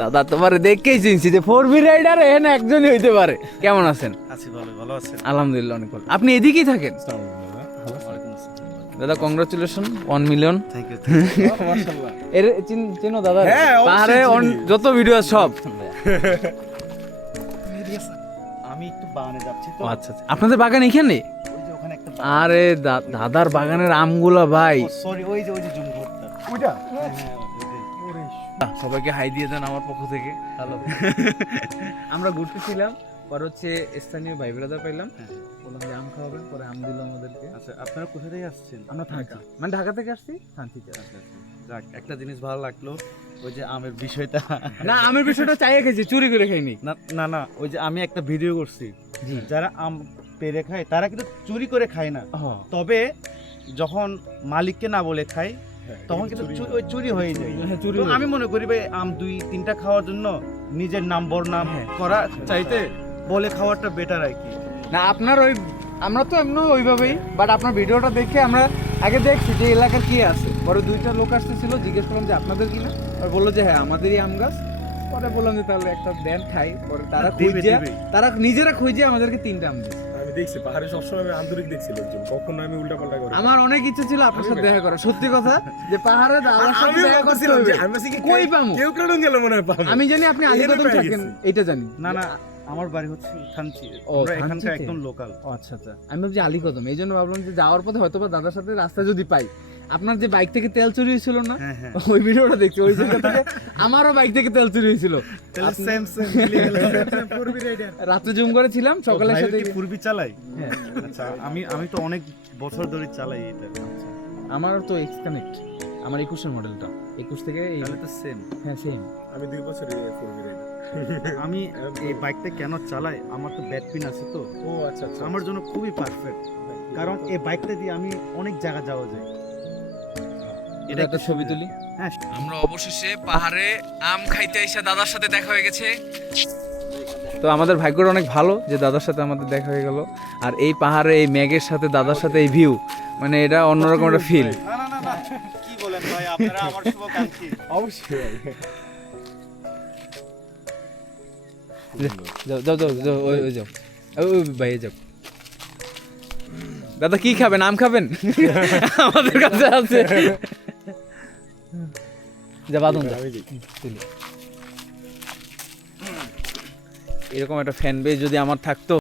দাদা তোমার দেখেই চিনছি যে 4B রাইডার এখানে একজনই হইতে পারে। কেমন আছেন? আছি ভালো, ভালো আছেন? আলহামদুলিল্লাহ অনেক ভালো। আপনি এদিকেই থাকেন? দাদা কংগ্রাচুলেশন 1 মিলিয়ন। Thank you. মাশাআল্লাহ। এর চিনো দাদা? হ্যাঁ, অবশ্যই পাহাড়ে চিনি। যত ভিডিও সব। আমি একটু বাগানে যাচ্ছি তো। আচ্ছা আচ্ছা, আপনাদের বাগান এখানে? ওই যে ওখানে একটা আরে দাদার বাগানের আমগুলা ভাই। সরি, ওই যে জুম ঘরটা। ওইটা হ্যাঁ, ওইটাই। সবাইকে হাই দিয়ে দেন আমার পক্ষ থেকে। হ্যালো। আমরা ঘুরতেছিলাম, পর হচ্ছে স্থানীয় ভাই ব্রাদার পাইলাম, হ্যাঁ। বললাম যে আম খাওয়াবেন, পরে আম দিল আমাদেরকে। আচ্ছা, আপনারা কোথা থেকে আসছেন? আমরা থাকি, মানে ঢাকা থেকে আসছি, শান্তিতে। আচ্ছা, আচ্ছা। যাক, একটা জিনিস ভালো লাগলো, ওই যে আমের বিষয়টা। না, আমের বিষয়টা চাইয়ে খেয়েছি, চুরি করে খাইনি। না না না, ওই যে আমি একটা ভিডিও করছি, জি। যারা আম পেরে খায় তারা কিন্তু চুরি করে খায় না, হ্যাঁ। তবে যখন মালিককে না বলে খায় তখন কিন্তু ওই চুরি হয়ে যায়। হ্যাঁ, চুরি তো হয়ে আমি মনে করি ভাই, আম 2-3টা খাওয়ার জন্য নিজের নাম বদনাম করা চাইতে বলে খাওয়াটা বেটার আর কি। না আপনার ওই, আমরা তো এমনি ওইভাবেই, বাট আপনার ভিডিওটা দেখে আমরা আগে দেখছি যে এলাকার কি আছে, পরে 2টা লোক আসতেছিল, জিজ্ঞেস করলাম যে আপনাদের কিনা, আর বললো যে হ্যাঁ আমাদেরই আম গাছ। পরে বললাম যে তাহলে একটা দেন খাই, পরে তারা দিবে, খুঁজে, দিবে। তারা নিজেরা খুঁজে আমাদেরকে 3টা আম দিয়েছে। আমি দেখছি পাহাড়ে সবসময় আমি আন্তরিক দেখছি লোকজন, কখনো আমি উল্টাপাল্টা করি না। আমার অনেক ইচ্ছে ছিল আপনার সাথে দেখা করার, সত্যি কথা, যে পাহাড়ে দাদার সাথে আমিও দেখা করতে ভাবছিলাম হবে। যে আমি ভাবছি কি কই পামু? কেউ কেউ গেল মনে হয় পাবো। আমি জানি আপনি আলীকদম পেয়ে থাকেন, গেছি। এটা জানি। না না, আমার বাড়ি হচ্ছে থানচি, ও, আমরা এখানকার থানচিতে? একদম লোকাল। ও আচ্ছা আচ্ছা, আমি ভাবছি আলীকদম, এই জন্য ভাবলাম যে যাওয়ার পথে হয়তো বা দাদার সাথে রাস্তায় যদি পাই। আপনার যে বাইক থেকে তেল চুরি হয়েছিল না, হ্যাঁ হ্যাঁ, ওই ভিডিওটা দেখছি, ওই জায়গা থেকে আমারও বাইক থেকে তেল চুরি হয়েছিল। তাহলে আপনি- সেম সেম মিলে গেল। রাত্রে জুম করেছিলাম, সকালের সাথে। পূর্বী চালাই। হ্যাঁ, আচ্ছা, আমি তো অনেক বছর ধরে চালাই এটা। আমার তো এক্স কানেক্ট, আমার 21-এর মডেলটা, 21 থেকে এই, তাহলে তো সেম। হ্যাঁ সেম। আমি 2 বছর করবি রাইড। আমি এই বাইকটা কেন চালাই, আমার তো ব্যাক পিন আছে তো, ও আচ্ছা আচ্ছা। আমার জন্য খুবই পারফেক্ট, কারণ এই বাইকটা দিয়ে আমি অনেক জায়গা যাওয়া যায়। এটা একটা ছবি তুলি। হ্যাঁ, আমরা অবশেষে পাহাড়ে আম খাইতে এসে দাদার সাথে দেখা হয়ে গেছে। তো আমাদের ভাগ্যটা অনেক ভালো যে দাদার সাথে আমাদের দেখা হয়ে গেল, আর এই পাহাড়ে এই মেঘের সাথে দাদার সাথে এই ভিউ, মানে এটা অন্যরকম একটা ফিল। না না না না, কি বলেন ভাই, আপনারা আমার শুভকাঙ্ক্ষী। অবশ্যই। যাও যাও যাও যাও, ওই যাও, ওই ভাই যাও। দাদা কি খাবেন? আম খাবেন? আমাদের কাছে আছে। যা বাদন যা। আমি যাই। এরকম একটা ফ্যান বেজ যদি আমার থাকতো,